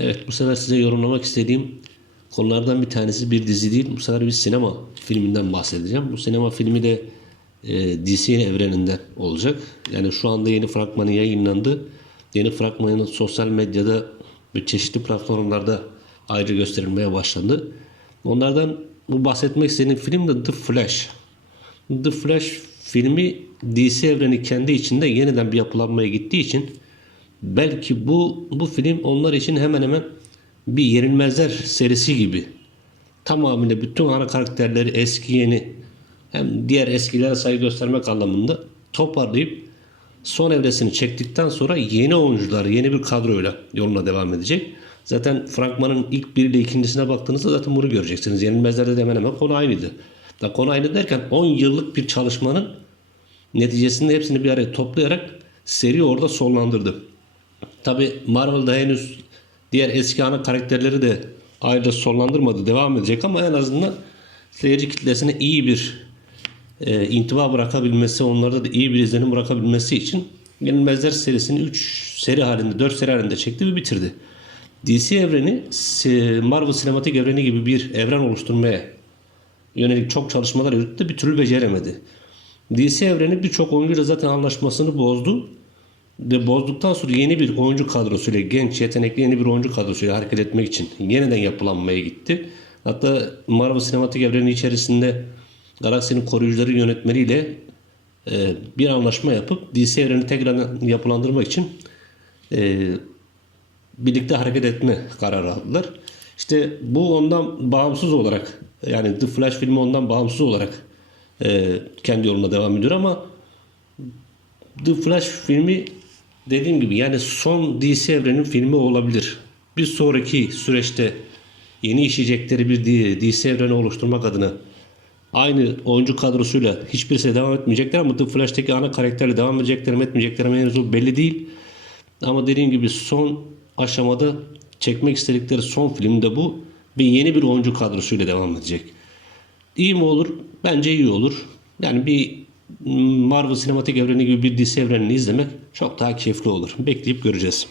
Evet bu sefer size yorumlamak istediğim konulardan bir tanesi bir dizi değil. Bu sefer bir sinema filminden bahsedeceğim. Bu sinema filmi de e, DC evreninden olacak. Yani şu anda yeni fragmanı yayınlandı. Yeni fragmanı sosyal medyada ve çeşitli platformlarda ayrıca gösterilmeye başlandı. Onlardan bu bahsetmek istediğim film de The Flash. The Flash filmi DC evreni kendi içinde yeniden bir yapılanmaya gittiği için belki bu bu film onlar için hemen hemen bir Yenilmezler serisi gibi. Tamamıyla bütün ana karakterleri eski yeni hem diğer eskilere saygı göstermek anlamında toparlayıp son evresini çektikten sonra yeni oyuncular, yeni bir kadroyla yoluna devam edecek. Zaten fragmanın ilk bir ile ikincisine baktığınızda zaten bunu göreceksiniz. Yenilmezlerde de hemen hemen konu aynıydı. Da konu aynı derken 10 yıllık bir çalışmanın neticesinde hepsini bir araya toplayarak seri orada sonlandırdı. Tabi Marvel'da henüz diğer eski ana karakterleri de ayrıca sonlandırmadı. Devam edecek ama en azından seyirci kitlesine iyi bir e, intiba bırakabilmesi, onlarda da iyi bir izlenim bırakabilmesi için Yenilmezler serisini 3 seri halinde, 4 seri halinde çekti ve bitirdi. DC evreni Marvel sinematik evreni gibi bir evren oluşturmaya yönelik çok çalışmalar yürüttü bir türlü beceremedi. DC evreni birçok oyuncuyla zaten anlaşmasını bozdu. Ve bozduktan sonra yeni bir oyuncu kadrosuyla, genç, yetenekli yeni bir oyuncu kadrosuyla hareket etmek için yeniden yapılanmaya gitti. Hatta Marvel sinematik evreni içerisinde Galaksinin koruyucuları yönetmeliyle e, bir anlaşma yapıp DC evreni tekrar yapılandırmak için e, birlikte hareket etme kararı aldılar. İşte bu ondan bağımsız olarak yani The Flash filmi ondan bağımsız olarak e, kendi yoluna devam ediyor ama The Flash filmi dediğim gibi yani son DC evrenin filmi olabilir. Bir sonraki süreçte yeni işleyecekleri bir DC evreni oluşturmak adına aynı oyuncu kadrosuyla hiçbirisi devam etmeyecekler ama The Flash'taki ana karakterle devam edecekler mi etmeyecekler mi henüz o belli değil. Ama dediğim gibi son aşamada çekmek istedikleri son film de bu ve yeni bir oyuncu kadrosuyla devam edecek. İyi mi olur? Bence iyi olur. Yani bir Marvel sinematik evreni gibi bir DC evrenini izlemek çok daha keyifli olur. Bekleyip göreceğiz.